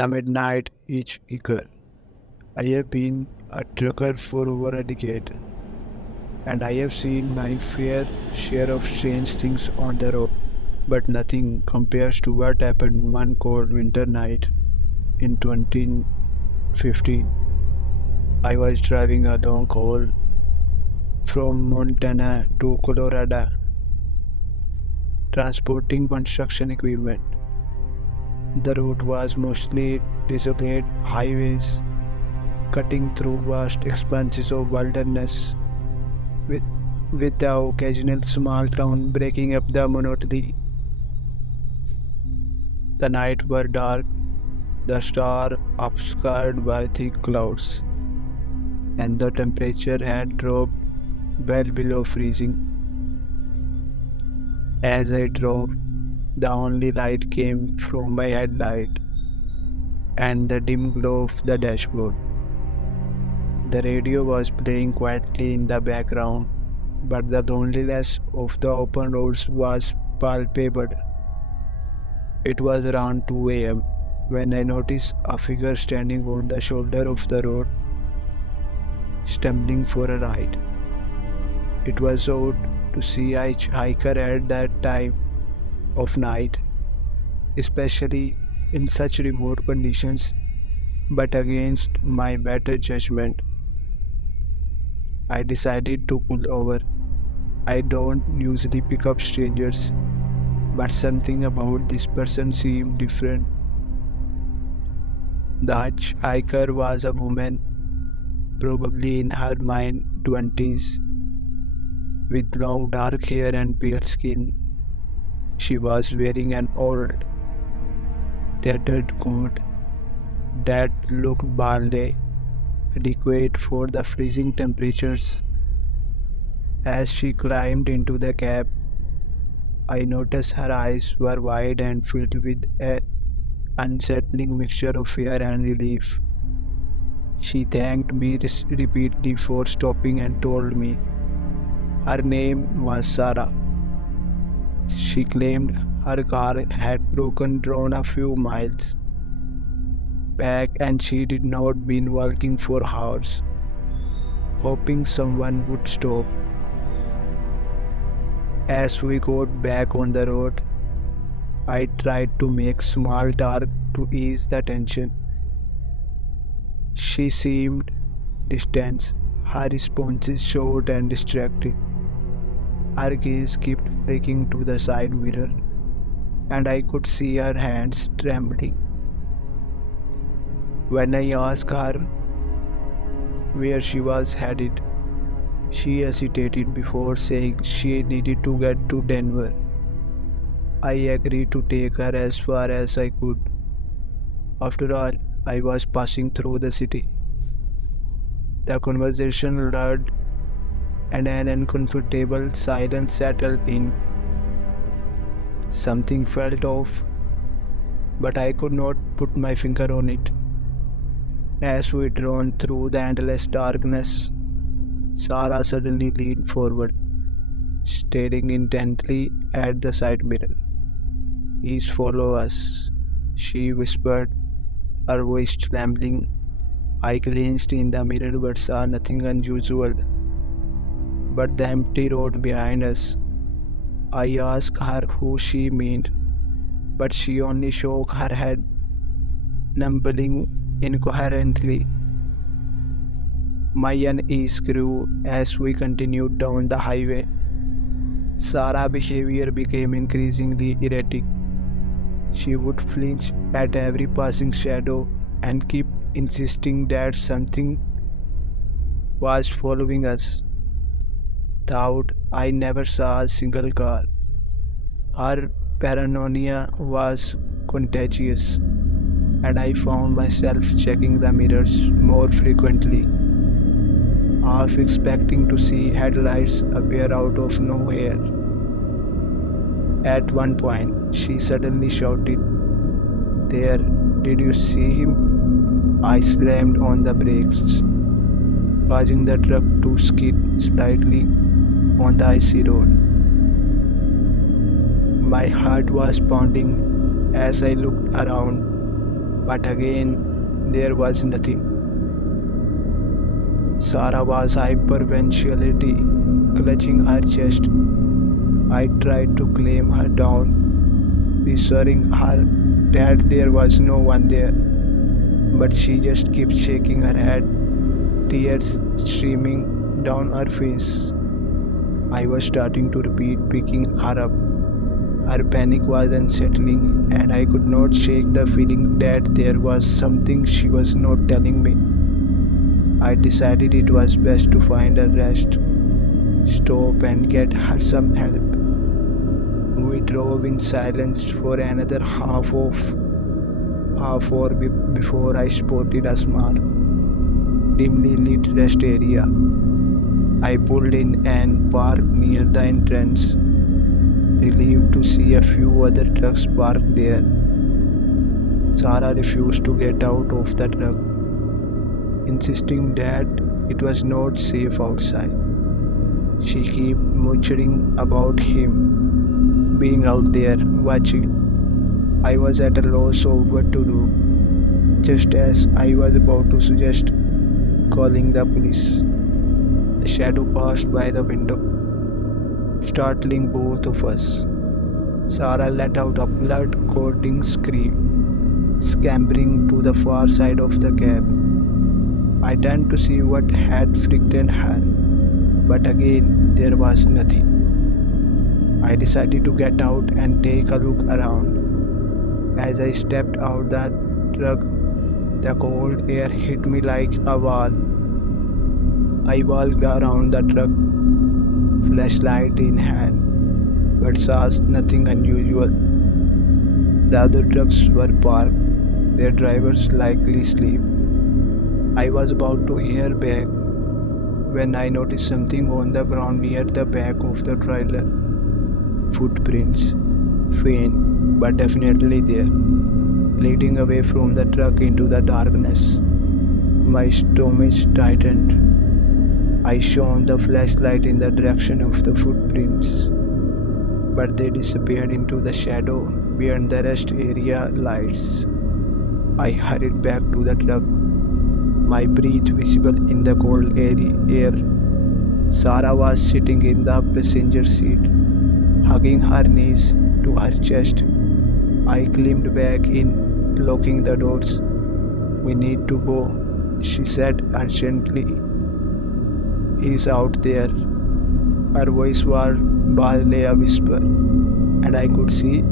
The midnight hitchhiker. I have been a trucker for over a decade, and I have seen my fair share of strange things on the road. But nothing compares to what happened one cold winter night in 2015. I was driving a long haul from Montana to Colorado, transporting construction equipment. The route was mostly desolate highways cutting through vast expanses of wilderness, with, with the occasional small town breaking up the monotony. The nights were dark, the stars obscured by thick clouds, and the temperature had dropped well below freezing. As I drove, the only light came from my headlight and the dim glow of the dashboard. The radio was playing quietly in the background, but the loneliness of the open roads was palpable. It was around 2 a.m. when I noticed a figure standing on the shoulder of the road, stumbling for a ride. It was odd to see a hiker at that time of night, especially in such remote conditions, but against my better judgment, I decided to pull over. I don't usually pick up strangers, but something about this person seemed different. The hitchhiker was a woman, probably in her mid 20s, with long dark hair and pale skin. She was wearing an old, tattered coat that looked barely adequate for the freezing temperatures. As she climbed into the cab, I noticed her eyes were wide and filled with an unsettling mixture of fear and relief. She thanked me repeatedly for stopping and told me her name was Sarah. She claimed her car had broken down a few miles back and she did not been walking for hours, hoping someone would stop. As we got back on the road, I tried to make small talk to ease the tension. She seemed distant, her responses short and distracted. Her gaze kept flicking to the side mirror, and I could see her hands trembling. When I asked her where she was headed, she hesitated before saying she needed to get to Denver. I agreed to take her as far as I could. After all, I was passing through the city. The conversation lulled and an uncomfortable silence settled in. Something felt off, but I could not put my finger on it. As we drove through the endless darkness, Sarah suddenly leaned forward, staring intently at the side mirror. Please follow us, she whispered, her voice trembling. I glanced in the mirror but saw nothing unusual but the empty road behind us. I asked her who she meant, but she only shook her head, mumbling incoherently. My unease grew as we continued down the highway. Sarah's behavior became increasingly erratic. She would flinch at every passing shadow and keep insisting that something was following us. Thought I never saw a single car. Her paranoia was contagious, and I found myself checking the mirrors more frequently, half expecting to see headlights appear out of nowhere. At one point, she suddenly shouted, "There, did you see him?" I slammed on the brakes, causing the truck to skid slightly on the icy road. My heart was pounding as I looked around, But again, there was nothing. Sarah was hyperventilating, clutching her chest. I tried to calm her down, reassuring her that there was no one there. But she just kept shaking her head, tears streaming down her face. I was starting to repeat, picking her up. Her panic was unsettling, and I could not shake the feeling that there was something she was not telling me. I decided it was best to find a rest, stop, and get her some help. We drove in silence for another half hour before I spotted a small, dimly lit rest area. I pulled in and parked near the entrance, relieved to see a few other trucks parked there. Sarah refused to get out of the truck, insisting that it was not safe outside. She kept muttering about him being out there watching. I was at a loss of what to do, just as I was about to suggest calling the police. A shadow passed by the window, startling both of us. Sarah let out a blood-curdling scream, scampering to the far side of the cab. I turned to see what had frightened her, but again there was nothing. I decided to get out and take a look around. As I stepped out the truck, the cold air hit me like a wall. I walked around the truck, flashlight in hand, but saw nothing unusual. The other trucks were parked, their drivers likely asleep. I was about to hear back when I noticed something on the ground near the back of the trailer. Footprints, faint but definitely there, leading away from the truck into the darkness. My stomach tightened. I shone the flashlight in the direction of the footprints, but they disappeared into the shadow beyond the rest area lights. I hurried back to the truck, my breath visible in the cold air. Sarah was sitting in the passenger seat, hugging her knees to her chest. I climbed back in, locking the doors. "We need to go," she said urgently. "He's out there." Her voice was barely a whisper, and I could see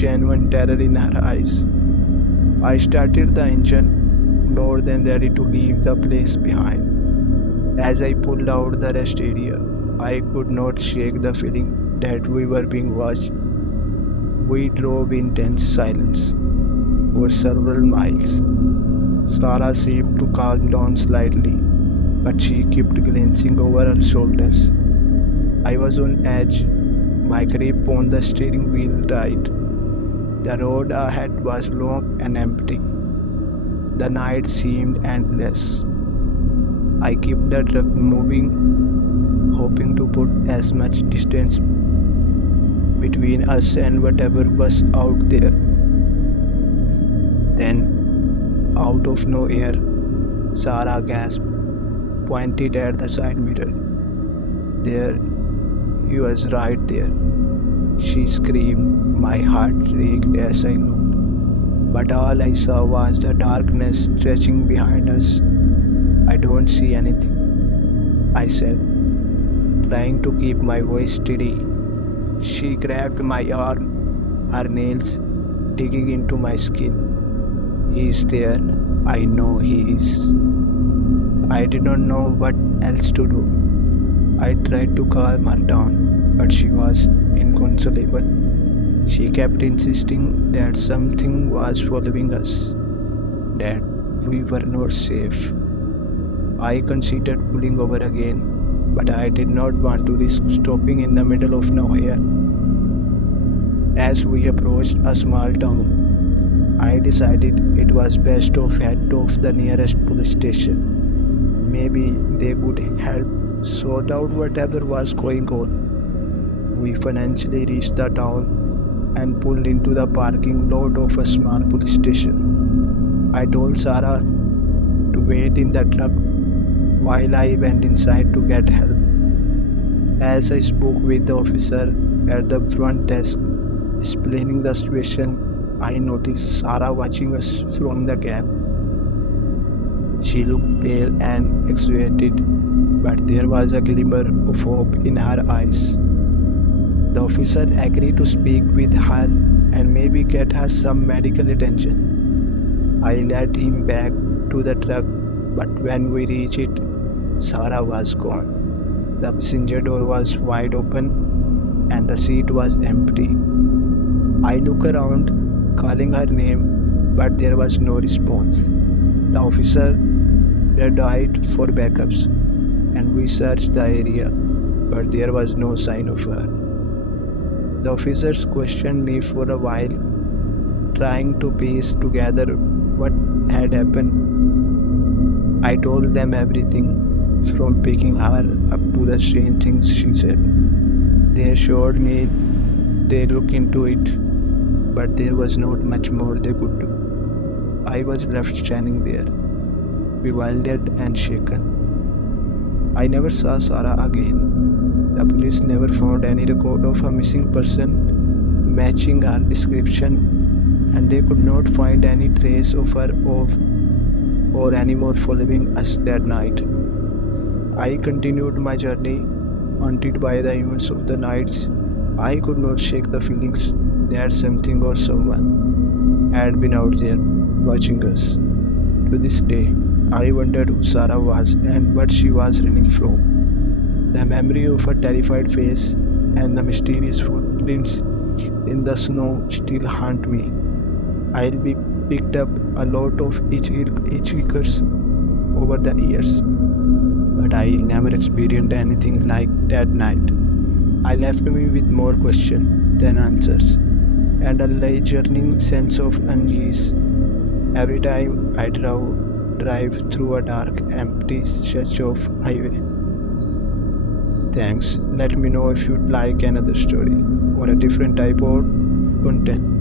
genuine terror in her eyes. I started the engine, more than ready to leave the place behind. As I pulled out the rest area, I could not shake the feeling that we were being watched. We drove in tense silence for several miles. Sarah seemed to calm down slightly, but she kept glancing over her shoulders. I was on edge, my grip on the steering wheel tight. The road ahead was long and empty. The night seemed endless. I kept the truck moving, hoping to put as much distance between us and whatever was out there. Then, out of nowhere, Sarah gasped, pointed at the side mirror. "There, he was right there," she screamed. My heart raced as I looked, but all I saw was the darkness stretching behind us. "I don't see anything," I said, trying to keep my voice steady. She grabbed my arm, her nails digging into my skin. "He's there. I know he is." I did not know what else to do. I tried to calm her down, but she was inconsolable. She kept insisting that something was following us, that we were not safe. I considered pulling over again, but I did not want to risk stopping in the middle of nowhere. As we approached a small town, I decided it was best to head off the nearest police station. Maybe they could help sort out whatever was going on. We financially reached the town and pulled into the parking lot of a small police station. I told Sarah to wait in the truck while I went inside to get help. As I spoke with the officer at the front desk, explaining the situation, I noticed Sarah watching us from the cab. She looked pale and exhausted, but there was a glimmer of hope in her eyes. The officer agreed to speak with her and maybe get her some medical attention. I led him back to the truck, but when we reached it, Sarah was gone. The passenger door was wide open and the seat was empty. I looked around, calling her name, but there was no response. The officer died for backups, and we searched the area, but there was no sign of her. The officers questioned me for a while, trying to piece together what had happened. I told them everything, from picking her up to the strange things she said. They assured me they look into it, but there was not much more they could do. I was left standing there, bewildered and shaken. I never saw Sarah again. The police never found any record of a missing person matching her description, and they could not find any trace of her or any more following us that night. I continued my journey, haunted by the events of the nights. I could not shake the feelings that something or someone had been out there watching us. To this day, I wondered who Sarah was and what she was running from. The memory of her terrified face and the mysterious footprints in the snow still haunt me. I'll be picked up a lot of hitchhikers over the years, but I never experienced anything like that night. I left me with more questions than answers, and a lingering sense of unease every time I drive through a dark, empty stretch of highway. Thanks. Let me know if you'd like another story or a different type of content.